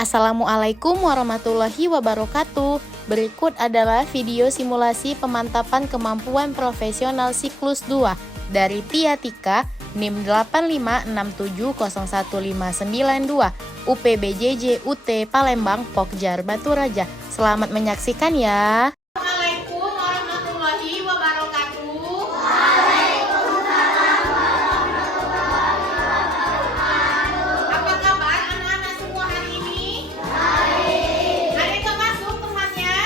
Assalamualaikum warahmatullahi wabarakatuh. Berikut adalah video simulasi pemantapan kemampuan profesional siklus 2 dari Tia Tika, NIM 8557011592, UPBJJ UT Palembang, Pokjar Batu Raja. Selamat menyaksikan ya. Assalamualaikum warahmatullahi wabarakatuh. Apa kabar anak-anak semua hari ini? Baik. Ada yang masuk temannya?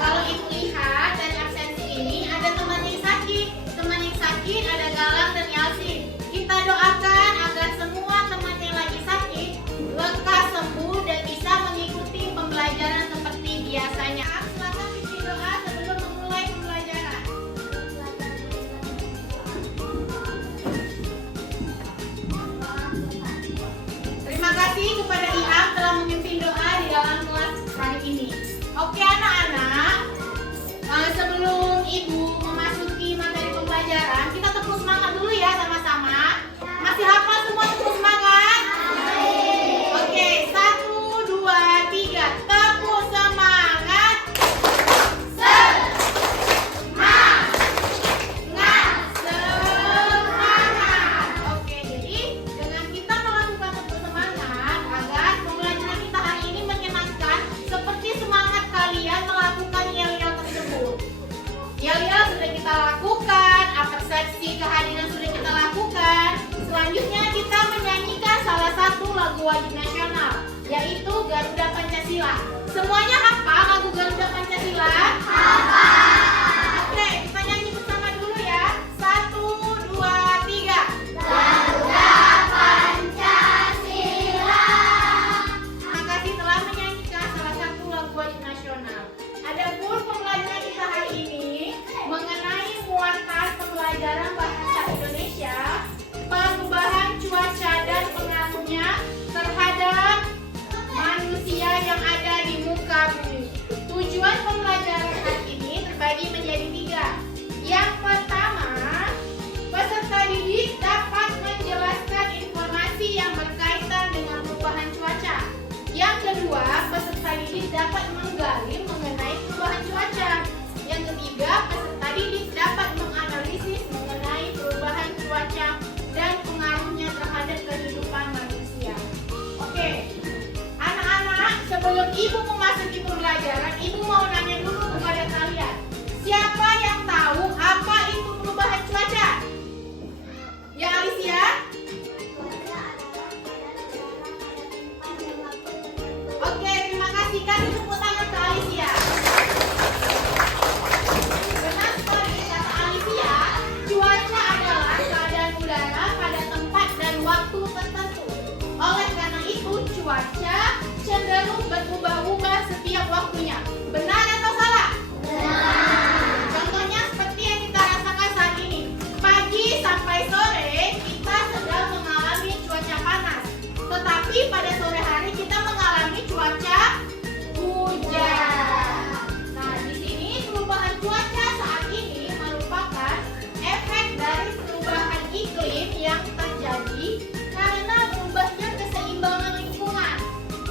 Kalau ibu lihat dari absensi ini ada teman yang sakit. Teman yang sakit ada Galang dan Yasin. Kita doakan agar semua teman yang lagi sakit lekas sembuh dan bisa mengikuti pembelajaran seperti biasanya. Silakan pimpin doa sebelum memulai pembelajaran. Terima kasih kepada Iam telah memimpin doa di dalam kelas hari ini. Oke anak-anak, sebelum ibu memasuki materi pembelajaran, kita tepuk semangat dulu ya sama-sama. Masih hafal semua, tepuk semangat? Oke, 1, 2, 3, tepuk semangat. Semangat. Oke, jadi dengan kita melakukan tepuk semangat agar pembelajaran kita hari ini menyenangkan, seperti semangat kalian melakukan yel-yel tersebut. Yel-yel sudah kita lakukan, persepsi kehadiran sudah kita lakukan. Selanjutnya kita menyanyikan salah satu lagu wajib nasional, yaitu Garuda Pancasila. Semuanya hafal lagu Garuda Pancasila? Oke, kita nyanyi bersama dulu ya. 1, 2, 3. Garuda Pancasila. Terima kasih telah menyanyikan salah satu lagu wajib nasional. Adapun pembelajaran kita hari ini mengenai muatan pembelajaran bahasa Indonesia, perubahan cuaca dan pengaruhnya terhadap manusia yang ada di muka bumi. Tujuan pembelajaran hari ini terbagi menjadi 3. Yang pertama, peserta didik dapat menjelaskan informasi yang berkaitan dengan perubahan cuaca. Yang kedua, peserta didik dapat menggali mengenai perubahan cuaca. Yang ketiga, peserta didik dapat menganalisis mengenai perubahan cuaca dan pengaruhnya terhadap kehidupan manusia. Oke, anak-anak, sebelum ibu memasuki pembelajaran, ibu mau nanya dulu kepada kalian. Siapa yang tahu apa itu perubahan cuaca? Ya, Alicia? Oke, terima kasih. Kasih tepuk tangan ke Alicia. Benar sekali kata Alicia, cuaca adalah keadaan udara pada tempat dan waktu tertentu. Oleh karena itu, cuaca cenderung berubah-ubah setiap waktunya. Benar atau salah? Benar. Contohnya seperti yang kita rasakan saat ini. Pagi sampai sore kita sedang mengalami cuaca panas. Tetapi pada sore hari kita mengalami cuaca hujan. Nah, di sini perubahan cuaca saat ini merupakan efek dari perubahan iklim yang terjadi karena berubahnya keseimbangan lingkungan.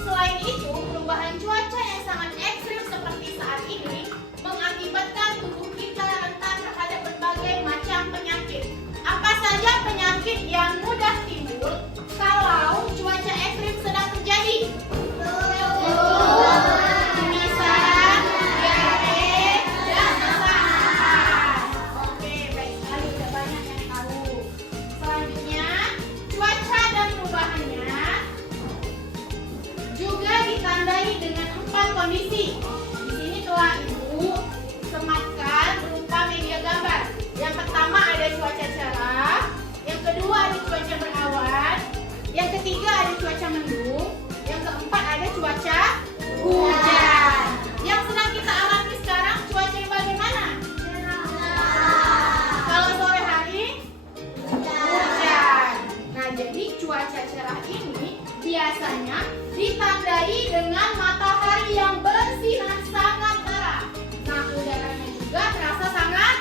Selain itu, perubahan cuaca yang sangat ekstrim seperti saat ini mengakibatkan tubuh kita rentan terhadap berbagai macam penyakit. Apa saja penyakit yang mudah timbul kalau cuaca ekstrim sedang terjadi? Bisa diare dan sesak. Oke, baik sekali, sudah banyak yang tahu. Selanjutnya, cuaca dan perubahannya juga ditandai dengan 4 kondisi. Di sini telah ibu sematkan berupa media gambar. Yang pertama ada cuaca cerah, yang kedua ada cuaca berawan, yang ketiga ada cuaca mendung, yang keempat ada cuaca hujan. Yang sedang kita alami sekarang cuaca yang bagaimana? Kalau sore hari hujan. Nah, jadi cuaca cerah ini biasanya ditandai dengan matahari yang bersinar sangat terang. Nah, udaranya juga terasa sangat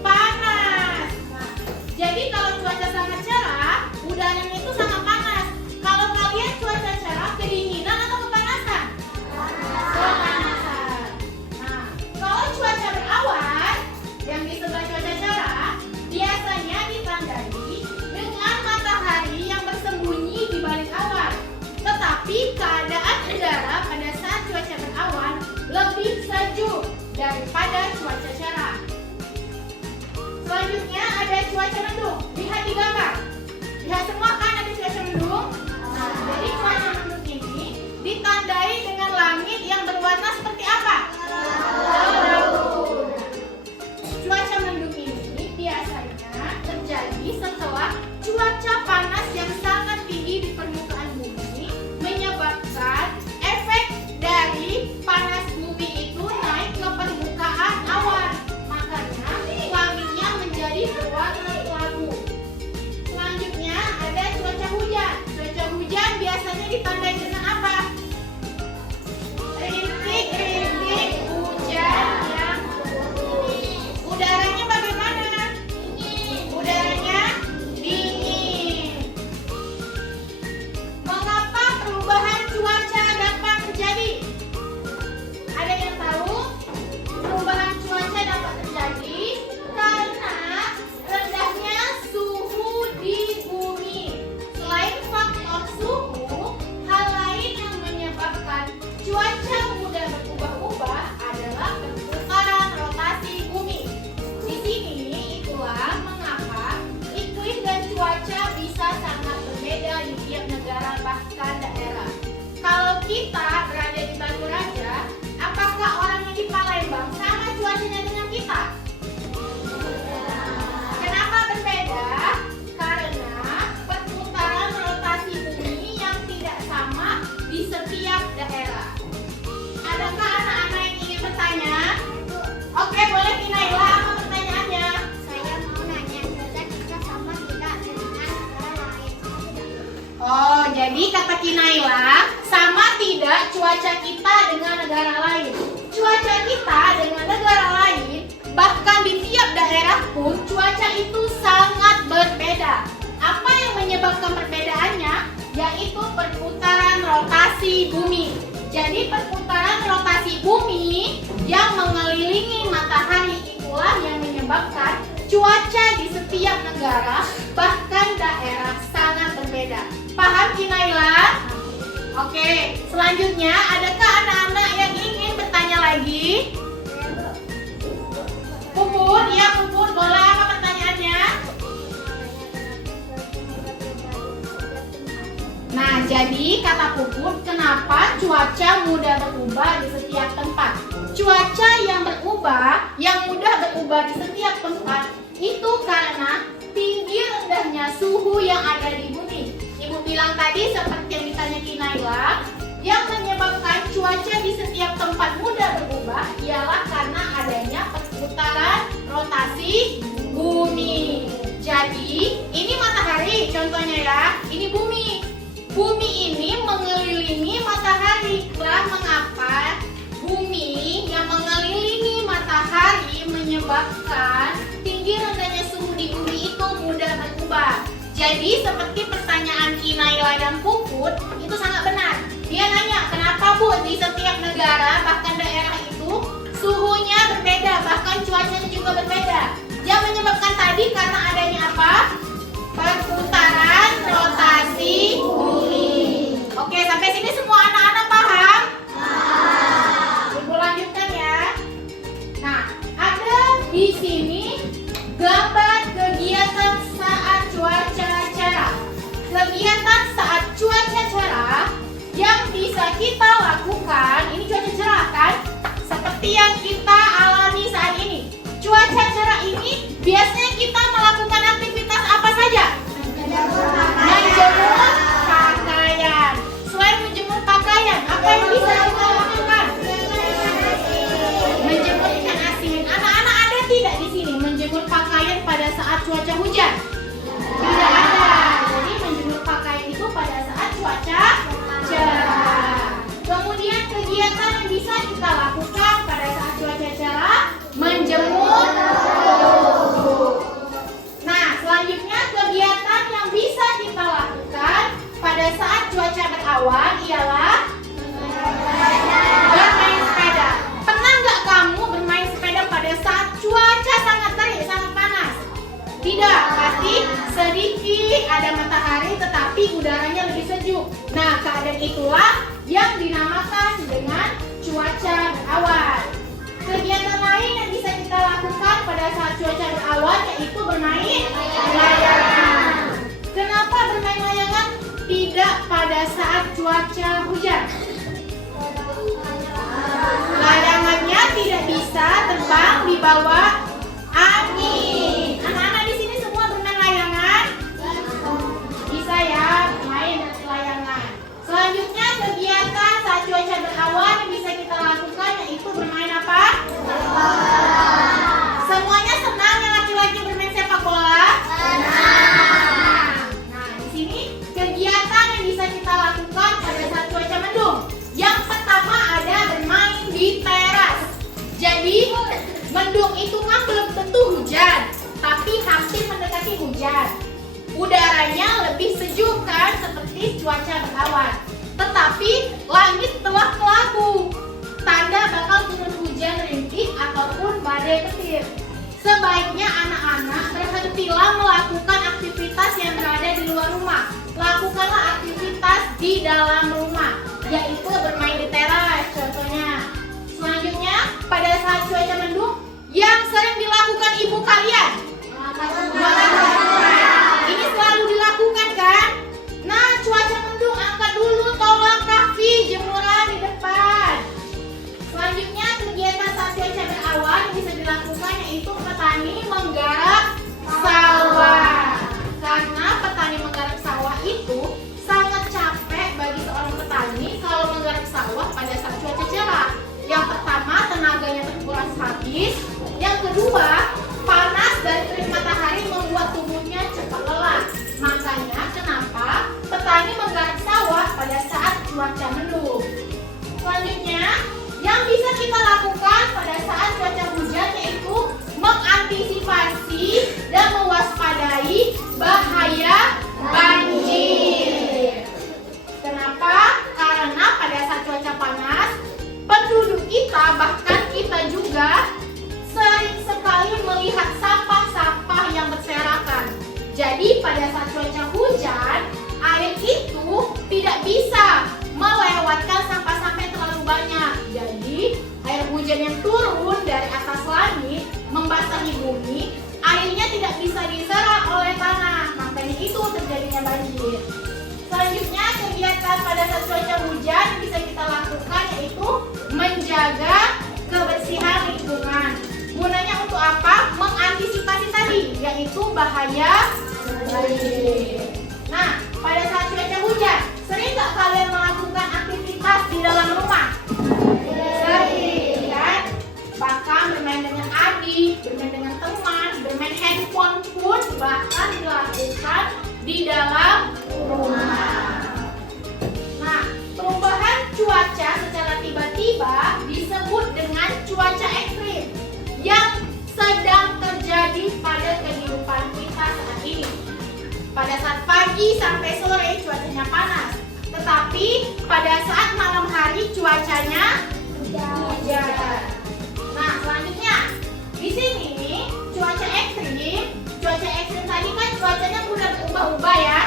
panas. Nah, jadi kalau cuaca sangat cerah, udaranya itu sangat panas. Kalau kalian cuaca cerah, cuaca mendung. Lihat di gambar. Lihat semua kan ada cuaca mendung. Nah, jadi cuaca mendung ini ditandai dengan langit yang berwarna seperti apa? Abu. Cuaca mendung ini biasanya terjadi setelah cuaca panas yang sangat tinggi di permukaan bumi menyebabkan efek dari panas bumi itu naik ke permukaan awan. Makanya langitnya menjadi berwarna abu. Selanjutnya ada cuaca hujan. Cuaca hujan biasanya ditandai dengan apa? Rintik-rintik hujan yang udaranya bagaimana? Udaranya dingin. Mengapa perubahan cuaca dapat terjadi? Ada yang tahu? Perubahan cuaca dapat terjadi karena rendahnya suhu di bumi. Selain faktor suhu, hal lain yang menyebabkan cuaca mudah berubah-ubah adalah perputaran rotasi bumi. Di sini itulah mengapa iklim dan cuaca bisa sangat berbeda di tiap negara bahkan daerah. Kalau kita berada di Batu Raja, apakah orang yang di Palembang sama cuacanya dengan kita? Kenapa berbeda? Karena perputaran rotasi bumi yang tidak sama di setiap daerah. Adakah anak-anak yang ingin bertanya? Oke, boleh Kinaila, apa pertanyaannya? Saya mau nanya, cuaca kita sama tidak dengan negara lain? Oh, jadi kata Kinaila, sama tidak cuaca kita dengan negara lain? Cuaca kita dengan negara lain, bahkan di tiap daerah pun cuaca itu sangat berbeda. Apa yang menyebabkan perbedaannya? Yaitu perputaran rotasi bumi. Jadi perputaran rotasi bumi yang mengelilingi matahari itulah yang menyebabkan cuaca di setiap negara, bahkan daerah sangat berbeda. Paham Kinaila? Oke, selanjutnya adakah anak-anak yang ingin bertanya lagi? Puput, ya Puput, boleh apa pertanyaannya? Nah, jadi kata Puput, kenapa cuaca mudah berubah di setiap tempat? Cuaca yang berubah, yang mudah berubah di setiap tempat, itu karena tinggi rendahnya suhu yang ada di bumi. Ibu bilang tadi seperti yang ditanya Kinaila, yang menyebabkan cuaca di setiap tempat mudah berubah ialah karena adanya perputaran rotasi bumi. Jadi, ini matahari contohnya ya, ini bumi. Bumi ini mengelilingi matahari. Lah mengapa bumi yang mengelilingi matahari menyebabkan tinggi rendahnya suhu di bumi itu mudah berubah. Jadi seperti pertanyaan Kinaila dan Puput itu sangat benar. Dia nanya, kenapa Bu di setiap negara bahkan daerah itu suhunya berbeda, bahkan cuacanya juga berbeda. Yang menyebabkan tadi karena adanya apa? Perputaran rotasi bumi. Oke, sampai sini semua anak-anak paham? Ibu lanjutkan ya. Nah, ada di sini gambar kegiatan saat cuaca cerah. Kegiatan saat cuaca cerah yang bisa kita lakukan, ini cuaca cerah kan? Seperti yang kita alami saat ini. Cuaca cerah ini biasanya kita melakukan aktivitas apa saja? Menjemur pakaian. Selain menjemur pakaian, apa yang bisa kita lakukan? Menjemur ikan asin. Anak-anak ada tidak di sini menjemur pakaian pada saat cuaca hujan? Tidak ada. Jadi menjemur pakaian itu pada saat cuaca cerah. Kemudian kegiatan yang bisa kita lakukan pada saat cuaca cerah, menjemur tubuh. Nah, selanjutnya kegiatan yang bisa kita lakukan pada saat cuaca berawan ialah bermain sepeda. Pernah nggak kamu bermain sepeda pada saat cuaca sangat terik, sangat panas? Tidak, pasti sedikit ada matahari tetapi udaranya lebih sejuk. Nah, keadaan itulah yang dinamakan dengan cuaca berawan. Kegiatan lain yang bisa kita kita lakukan pada saat cuaca berawan, yaitu bermain layangan. Kenapa bermain layangan tidak pada saat cuaca hujan? Layangannya tidak bisa terbang di bawah angin. Anak-anak di sini semua bermain layangan? Bisa ya, main layangan. Selanjutnya kegiatan saat cuaca berawan yang bisa kita lakukan yaitu bermain apa? Semuanya senang yang laki-laki bermain sepak bola? Nah, di sini kegiatan yang bisa kita lakukan pada saat cuaca mendung. Yang pertama ada bermain di teras. Jadi mendung itu kan belum tentu hujan, tapi hampir mendekati hujan. Udaranya lebih sejuk kan, seperti cuaca berawan. Tetapi langit telah kelabu, tanda bakal turun hujan rintik ataupun badai petir. Sebaiknya anak-anak berhentilah melakukan aktivitas yang berada di luar rumah. Lakukanlah aktivitas di dalam rumah, yaitu bermain di teras contohnya. Selanjutnya, pada saat cuaca mendung, yang sering dilakukan ibu kalian, ini selalu dilakukan kan? Nah, cuaca mendung, angkat dulu tolong kaki jemuran di depan. Selanjutnya, kegiatan saat cuaca berawan yang bisa dilakukan yaitu petani menggarap sawah. Karena petani menggarap sawah itu sangat capek bagi seorang petani kalau menggarap sawah pada saat cuaca cerah. Yang pertama, tenaganya terkuras habis. Yang kedua, panas dari terik matahari membuat tubuhnya cepat lelah. Makanya kenapa petani menggarap sawah pada saat cuaca mendung. Selanjutnya, yang bisa kita lakukan pada saat cuaca hujan yaitu mengantisipasi dan mewaspadai bahaya banjir. Kenapa? Karena pada saat cuaca panas, penduduk kita, bahkan kita juga sering sekali melihat sampah-sampah yang berserakan. Jadi pada saat cuaca hujan, air itu tidak bisa melewatkan sampah-sampah yang terlalu banyak. Jadi air hujan yang turun dari atas langit membasahi bumi, airnya tidak bisa diserap oleh tanah. Makanya itu terjadinya banjir. Selanjutnya, kegiatan pada saat cuaca hujan yang bisa kita lakukan yaitu menjaga kebersihan lingkungan. Gunanya untuk apa? Mengantisipasi tadi, yaitu bahaya banjir. Nah, pada saat cuaca hujan, sering nggak kalian melakukan aktivitas di dalam rumah? Sering, kan? Bahkan bermain dengan adik, bermain dengan teman, bermain handphone pun bahkan dilakukan di dalam rumah. Nah, perubahan cuaca secara tiba-tiba disebut dengan cuaca ekstrim yang sedang terjadi pada kehidupan kita saat ini. Pada saat pagi sampai sore cuacanya panas, tetapi pada saat malam hari cuacanya hujan. Nah, selanjutnya di sini cuaca ekstrim tadi kan cuacanya mudah berubah-ubah ya.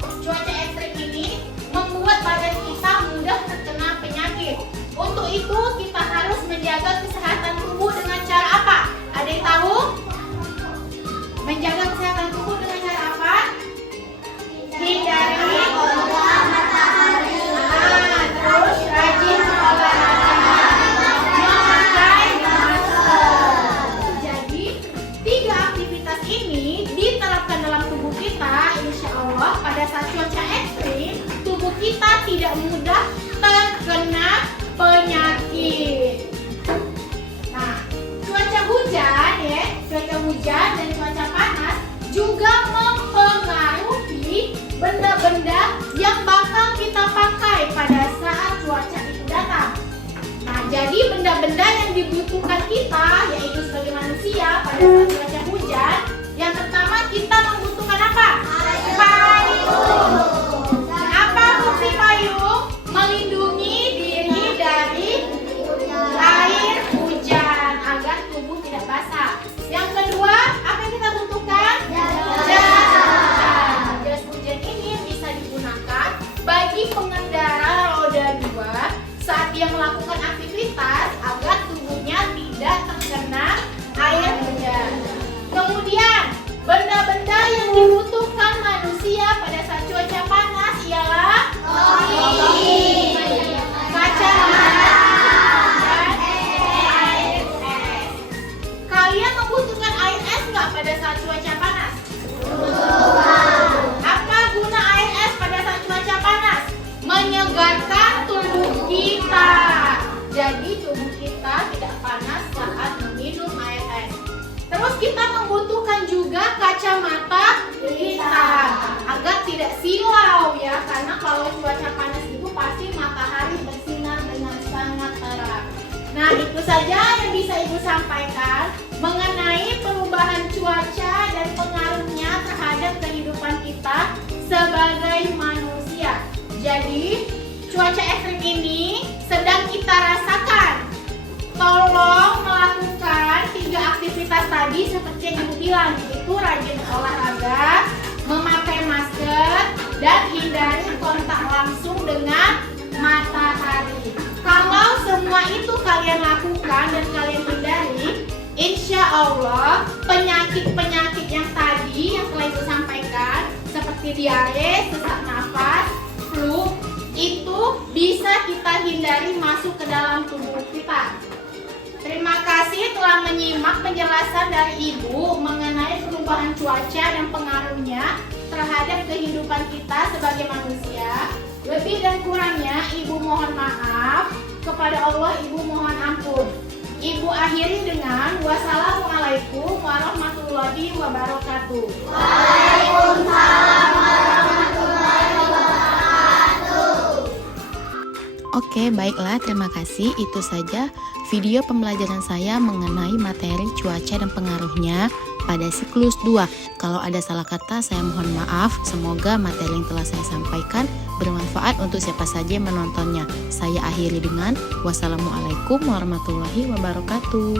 Cuaca ekstrim ini membuat badan kita mudah terkena penyakit. Untuk itu kita harus menjaga kesehatan tubuh dengan cara apa? Ada yang tahu? Menjaga kesehatan tubuh dengan cara apa? Hindari matahari. Terus rajin olahraga. Memakai masker. Jadi 3 aktivitas ini diterapkan dalam tubuh kita, insya Allah pada saat cuaca ekstrim tubuh kita tidak mudah terkena penyakit. Nah, cuaca hujan ya, cuaca hujan dan cuaca panas juga mempengaruhi benda-benda yang bakal kita pakai pada saat cuaca itu datang. Nah, jadi benda-benda yang dibutuhkan kita yaitu sebagai manusia pada saat cuaca hujan, yang pertama kita membutuhkan apa? Payung. Apa fungsi payung? Melindungi diri dari air hujan agar tubuh tidak basah. Yang kedua, apa yang kita butuhkan? Jas hujan. Jas hujan ini bisa digunakan bagi pengendara roda 2 saat dia melakukan aktivitas agar tubuhnya tidak terkena tubuh kita. Jadi tubuh kita tidak panas saat meminum air es. Terus kita membutuhkan juga kacamata hitam agar tidak silau ya, karena kalau cuaca panas itu pasti matahari bersinar dengan sangat terang. Nah, itu saja yang bisa Ibu sampaikan mengenai perubahan cuaca dan pengaruhnya terhadap kehidupan kita sebagai manusia. Jadi, cuaca ekstrim ini sedang kita rasakan. Tolong melakukan 3 aktivitas tadi seperti yang Ibu bilang, yaitu rajin olahraga, memakai masker, dan hindari kontak langsung dengan matahari. Kalau semua itu kalian lakukan dan kalian hindari, insya Allah penyakit-penyakit yang tadi yang telah Ibu sampaikan seperti diare, sesak nafas, flu, itu bisa kita hindari masuk ke dalam tubuh kita. Terima kasih telah menyimak penjelasan dari Ibu mengenai perubahan cuaca dan pengaruhnya terhadap kehidupan kita sebagai manusia. Lebih dan kurangnya Ibu mohon maaf, kepada Allah Ibu mohon ampun. Ibu akhiri dengan wassalamualaikum warahmatullahi wabarakatuh. Waalaikumsalam warahmatullahi wabarakatuh. Oke, baiklah, terima kasih. Itu saja video pembelajaran saya mengenai materi cuaca dan pengaruhnya pada siklus 2. Kalau ada salah kata, saya mohon maaf. Semoga materi yang telah saya sampaikan bermanfaat untuk siapa saja yang menontonnya. Saya akhiri dengan wassalamualaikum warahmatullahi wabarakatuh.